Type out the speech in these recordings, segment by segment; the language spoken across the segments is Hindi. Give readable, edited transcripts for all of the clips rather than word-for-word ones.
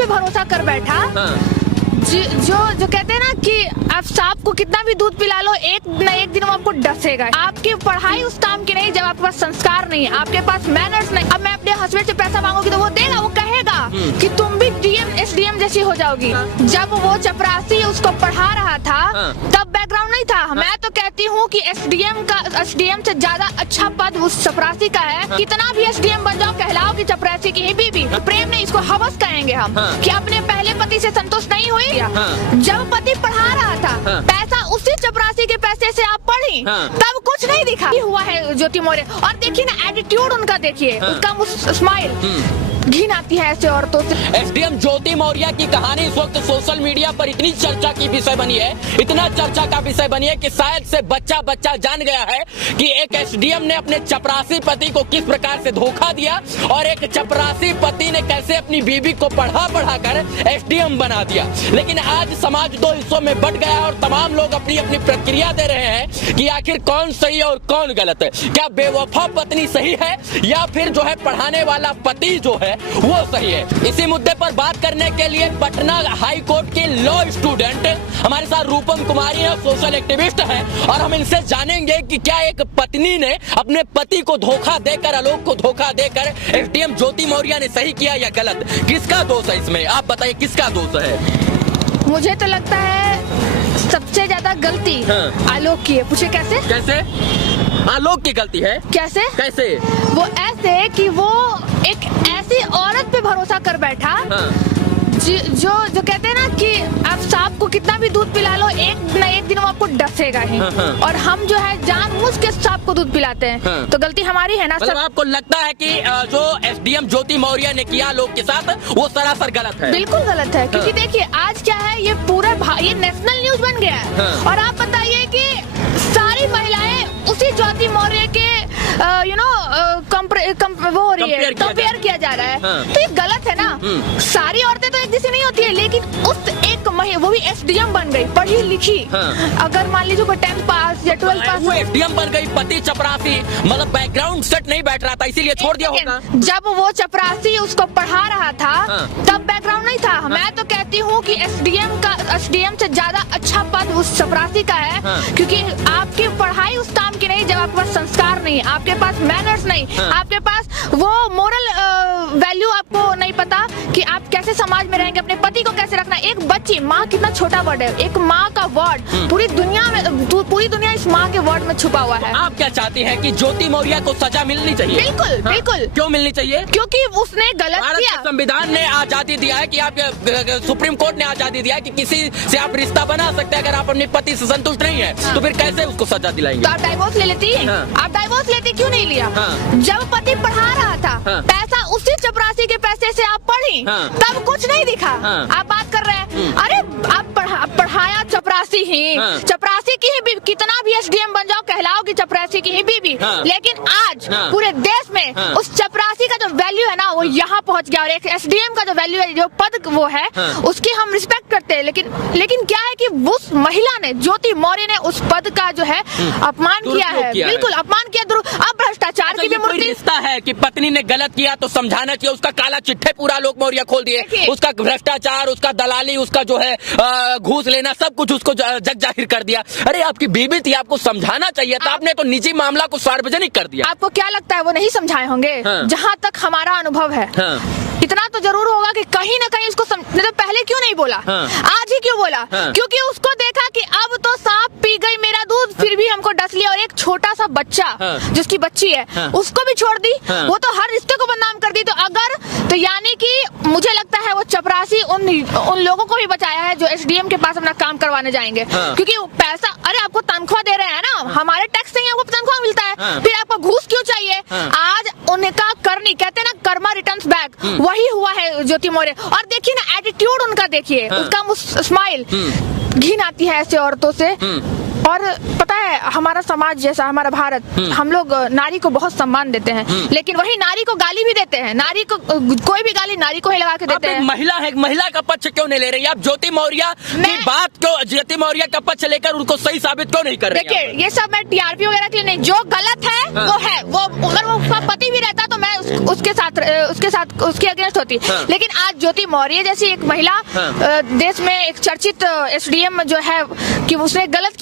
पे भरोसा कर बैठा। जो कहते हैं ना कि आप सांप को कितना भी दूध पिला लो, एक न एक दिन वो आपको डसेगा। आपकी पढ़ाई उस काम की नहीं जब आपके पास संस्कार नहीं, आपके पास मैनर्स नहीं। अब मैं अपने हस्बैंड से पैसा मांगूंगी तो वो देगा, वो कहेगा कि तुम भी डीएम एसडीएम जैसी हो जाओगी। जब वो चपरासी उसको पढ़ा रहा था तब बैकग्राउंड नहीं था। मैं तो कहती हूँ कि एसडीएम से ज्यादा अच्छा पद उस चपरासी का है। कितना भी एसडीएम बन जाओ, कहलाओ कि चपरासी की ही बीबी। प्रेम नहीं, इसको हवस कहेंगे हम कि अपने पहले पति से संतुष्ट नहीं हुई। जब पति पढ़ा रहा था पैसा उसी चपरासी के पैसे से आप पढ़ी, तब कुछ नहीं दिखा हुआ है ज्योति मौर्य। और देखिए ना एटीट्यूड उनका, देखिए उसका स्माइल, घिन आती है ऐसे औरतों से। एसडीएम ज्योति मौर्य की कहानी इस वक्त सोशल मीडिया पर इतनी चर्चा की विषय बनी है, इतना चर्चा का विषय बनी है कि शायद से बच्चा जान गया है कि एक एसडीएम ने अपने चपरासी पति को किस प्रकार से धोखा दिया और एक चपरासी पति ने कैसे अपनी बीवी को पढ़ा कर एसडीएम बना दिया। लेकिन आज समाज दो हिस्सों में बट गया और तमाम लोग अपनी अपनी प्रक्रिया दे रहे हैं कि आखिर कौन सही है और कौन गलत है। क्या बेवफा पत्नी सही है या फिर जो है पढ़ाने वाला पति जो है वो सही है। इसी मुद्दे पर बात करने के लिए पटना हाई कोर्ट के लॉ स्टूडेंट हमारे साथ रूपम कुमारी है, सोशल एक्टिविस्ट है, और हम इनसे जानेंगे कि क्या एक पत्नी ने अपने पति को धोखा देकर, आलोक को धोखा देकर एसडीएम ज्योति मौर्य ने सही किया या गलत। किसका दोष है इसमें, आप बताइए किसका दोष है। मुझे तो लगता है सबसे ज्यादा गलती आलोक की है। पूछे कैसे? आलोक की गलती है। कैसे? वो ऐसे कि वो एक ऐसी औरत पे भरोसा कर बैठा जो कहते हैं ना कि आप सांप को कितना भी दूध पिला लो, एक न एक दिन वो आपको डसेगा ही। और हम जो है जानबूझ के सांप को दूध पिलाते हैं, तो गलती हमारी है ना। मतलब आपको लगता है कि जो एसडीएम ज्योति मौर्य ने किया लोग के साथ वो सरासर गलत है? बिल्कुल गलत है, क्योंकि देखिए आज क्या है, ये पूरा ये नेशनल न्यूज बन गया है। और आप बताइए कि सारी महिलाएं उसी ज्योति मौर्य के वो हो रही है, कंपेयर किया जा रहा है। तो ये गलत है ना। सारी औरतें तो एक जैसी नहीं होती है, लेकिन उस एक वो भी एसडीएम बन गई, पढ़ी लिखी। अगर मान लीजिए कोई 10th पास या 12th पास, वो एसडीएम बन गई, पति चपरासी, मतलब बैकग्राउंड सेट नहीं बैठ रहा था इसीलिए छोड़ दिया होगा। जब वो चपरासी उसको पढ़ा रहा था तब बैकग्राउंड नहीं था। मैं तो कहती हूँ कि एसडीएम से ज्यादा अच्छा पद उस चपरासी का है, क्योंकि आपकी पढ़ाई उस काम की नहीं जब आपके पास संस्कार नहीं, आपके पास मैनर्स नहीं, आपके पास वो मोरल वैल्यू आपको नहीं पता कि आप कैसे समाज में रहेंगे, अपने पति को कैसे रखना। एक बच्ची, माँ कितना छोटा वर्ड है, एक माँ का वर्ड पूरी दुनिया इस माँ के वर्ड में छुपा हुआ है। आप क्या चाहती हैं कि ज्योति मौर्य को सजा मिलनी चाहिए? बिल्कुल। क्यों मिलनी चाहिए? क्योंकि उसने गलत किया। संविधान ने आजादी दिया है कि आप, सुप्रीम कोर्ट ने आजादी दिया है कि किसी से आप रिश्ता बना सकते हैं। अगर आप अपने पति से संतुष्ट नहीं है तो फिर कैसे उसको सजा दिलाएंगे? तो आप डाइवोर्स ले लेती है। आप डाइवोर्स लेती क्यों नहीं लिया? जब पति पढ़ा रहा था पैसा उसी चपरासी के पैसे से आप पढ़ी, तब कुछ नहीं दिखा। आप बात कर रहे हैं, अरे आप पढ़ाया चपरासी ही, चपरासी की ही बीबी। कितना भी एसडीएम बन जाओ, कहलाओ कि चपरासी की ही बीबी। लेकिन आज पूरे देश में उस चपरासी का जो वैल्यू है ना वो यहाँ पहुँच गया, और एक एसडीएम का जो वैल्यू है, जो पद वो है, उसकी हम रिस्पेक्ट करते हैं। लेकिन क्या है कि उस महिला ने, ज्योति मौर्य ने उस पद का जो है अपमान किया है। बिल्कुल अपमान किया। अब भ्रष्टाचार की भी मूर्ति। रिश्ता है कि पत्नी ने गलत किया तो समझाना चाहिए, उसका काला चिट्ठे पूरा लोक मौर्य खोल दिए, उसका भ्रष्टाचार, उसका दलाली, उसका जो है घूस लेना, सब कुछ उसको जग जाहिर कर दिया। अरे आपकी बीबी थी, आपको समझाना चाहिए था, आपने तो निजी मामला को सार्वजनिक कर दिया। आपको क्या लगता है वो नहीं समझाए होंगे? जहाँ तक हमारा अनुभव है, इतना तो जरूर होगा कि कहीं ना कहीं उसको तो पहले क्यों नहीं बोला, आज ही क्यों बोला? क्योंकि उसको देखा कि अब तो सांप पी गई मेरा दूध, फिर भी हमको डस लिया। और एक छोटा सा बच्चा जिसकी बच्ची है उसको भी छोड़ दी, वो तो हर रिश्ते को बदनाम कर दी। तो यानी कि मुझे लगता है वो चपरासी उन लोगों को भी बचाया है जो एसडीएम के पास अपना काम करवाने जाएंगे। क्योंकि पैसा, अरे आपको तनख्वाह दे रहे हैं ना, हमारे टैक्स से ही आपको तनख्वाह मिलता है, फिर आपको घूस क्यों चाहिए? आज उनका करनी, कहते हैं ना, कर्मा रिटर्न्स बैक, वही हुआ है ज्योति मौर्य। और देखिए ना एटीट्यूड उनका, देखिए उसका स्माइल, घिन आती है ऐसे औरतों से। और पता है हमारा समाज जैसा, हमारा भारत, हम लोग नारी को बहुत सम्मान देते हैं, लेकिन वही नारी को गाली भी देते हैं। नारी को कोई भी गाली नारी को ही लगा के देते हैं। महिला है, महिला का पक्ष क्यों नहीं ले रही आप? ज्योति मौर्य की बात क्यों, ज्योति मौर्य का पक्ष लेकर उनको सही साबित क्यों नहीं कर रही? देखिए ये सब मैं टीआरपी वगैरह के लिए नहीं, जो गलत है वो है। वो अगर वो उसका पति भी रहता तो मैं उस उसके साथ उसके अगेंस्ट होती। लेकिन आज ज्योति मौर्य जैसी एक महिला देश में एक चर्चित एसडीएम जो है कि उसने गलत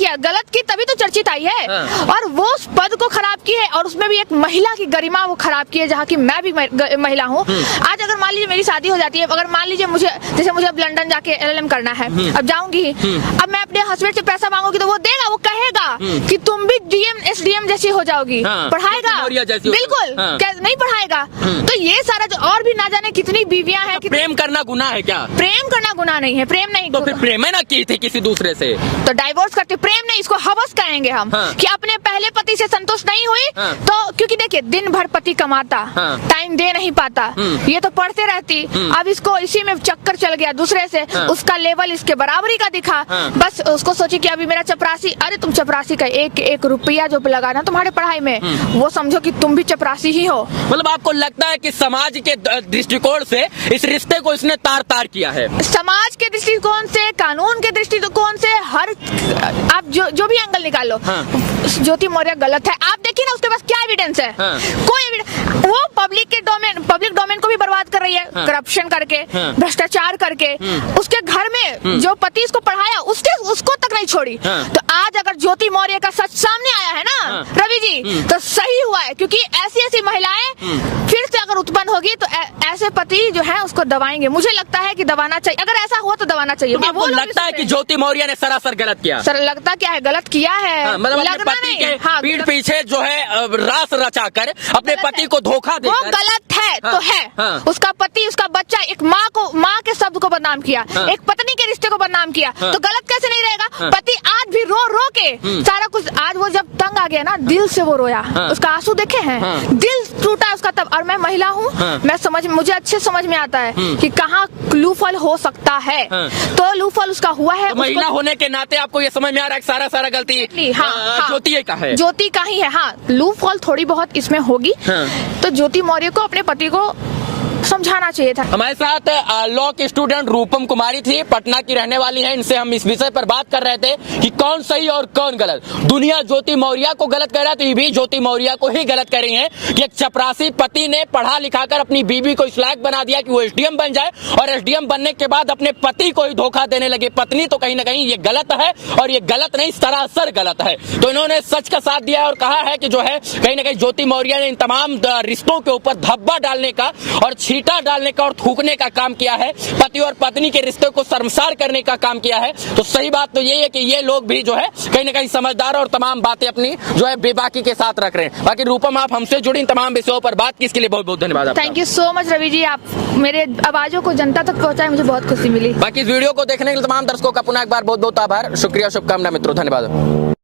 की तभी तो चर्चित आई है, और वो उस पद को खराब की है, और उसमें भी एक महिला की गरिमा वो खराब की है, जहाँ की मैं भी महिला हूँ। आज अगर मान लीजिए मेरी शादी हो जाती है, अगर मान लीजिए मुझे अब लंदन जाके LLM करना है, अब जाऊंगी, अब मैं अपने हस्बैंड से पैसा मांगूंगी तो वो देगा, वो कहेगा कि तुम भी SDM जैसी हो जाओगी, पढ़ाएगा बिल्कुल, नहीं पढ़ाएगा। तो ये सारा और भी ना जाने कितनी बीवियां हैं। प्रेम करना गुनाह है क्या? प्रेम करना गुनाह नहीं है, प्रेम नहीं। तो फिर प्रेम है ना की थी किसी दूसरे से, तो डाइवोर्स करते। प्रेम नहीं, इसको हवस कहेंगे हम। कि अपने पहले पति से संतुष्ट नहीं हुई, तो क्योंकि देखिए दिन भर पति कमाता, टाइम दे नहीं पाता, ये तो पढ़ते रहती, अब इसको इसी में चक्कर चल गया दूसरे से, उसका लेवल इसके बराबरी का दिखा, बस उसको सोची कि अभी मेरा चपरासी, अरे तुम चपरासी का एक रुपया जो लगाना तुम्हारे पढ़ाई में, वो समझो कि तुम भी चपरासी ही हो। मतलब आपको लगता है कि समाज के दृष्टिकोण से इस रिश्ते को इसने तार किया है? समाज के दृष्टिकोण से, कानून के दृष्टिकोण से, हर आप जो भी एंगल निकाल लो, ज्योति मौर्य गलत है। आप देखिए ना उसके पास क्या एविडेंस है? कोई एविडेंस। वो पब्लिक डोमेन को भी बर्बाद कर रही है, करप्शन करके, भ्रष्टाचार करके। उसके घर में जो पति इसको पढ़ाया उसको तक नहीं छोड़ी। तो आज अगर ज्योति मौर्य का सच सामने आया है ना रवि जी, तो सही हुआ है, क्योंकि ऐसी महिलाएं फिर से अगर उत्पन्न होगी तो ऐसे पति जो है उसको दबाएंगे। मुझे लगता है कि दबाना चाहिए, अगर ऐसा हुआ तो दबाना चाहिए। तो आपको लगता है कि ज्योति मौर्य ने सरासर गलत किया? सर लगता क्या है, गलत किया है। मतलब अपने पति के पीठ पीछे जो है रास रचाकर अपने पति को धोखा देकर, वो गलत है तो है। उसका पति, उसका बच्चा, एक माँ के शब्द को बदनाम किया, एक पत्नी के रिश्ते को बदनाम किया, तो गलत कैसे नहीं रहेगा? पति आज भी रो के सारा कुछ, आज वो जब तंग आ गया ना, दिल से वो रोया, उसका आंसू देखे हैं, दिल टूटा उसका तब। और मैं महिला हूँ, मुझे अच्छे समझ में आता है कि कहाँ लूफल हो सकता है, तो लूफल उसका हुआ है। तो महिला होने के नाते आपको ये समझ में आ रहा है सारा गलती ज्योति का है? ज्योति का ही है। हाँ, लूफल थोड़ी बहुत इसमें होगी, तो ज्योति मौर्य को अपने पति को समझाना चाहिए था। हमारे साथ लॉ की स्टूडेंट रूपम कुमारी थी, पटना की रहने वाली हैं। इनसे हम इस विषय पर बात कर रहे थे कि कौन सही और कौन गलत। दुनिया ज्योति मौर्य को गलत कह रहा है, तो ये भी ज्योति मौर्य को ही गलत कर रही हैं कि एक चपरासी पति ने पढ़ा लिखाकर अपनी बीवी को इस लायक बना दिया कि वो एसडीएम बन जाए, और एसडीएम बनने के बाद अपने पति को ही धोखा देने लगे पत्नी। तो कहीं ना कहीं ये गलत है, और ये गलत नहीं, सरासर गलत है। तो इन्होंने सच का साथ दिया और कहा है कि जो है कहीं ना कहीं ज्योति मौर्य ने इन तमाम रिश्तों के ऊपर धब्बा डालने का और छींटा डालने का और थूकने का काम किया है, पति और पत्नी के रिश्ते को शर्मसार करने का काम किया है। तो सही बात तो ये है कि ये लोग भी जो है कहीं ना कहीं समझदार और तमाम बातें अपनी जो है बेबाकी के साथ रख रहे हैं। बाकी रूपम, आप हमसे जुड़ी इन तमाम विषयों पर बात की, इसके लिए बहुत बहुत धन्यवाद। Thank you so much Ravi ji, आप मेरे आवाजों को जनता तक पहुंचाए, मुझे बहुत खुशी मिली। बाकी इस वीडियो को देखने के लिए तमाम दर्शकों का पुनः एक बार बहुत बहुत आभार, शुक्रिया, शुभकामना मित्रों, धन्यवाद।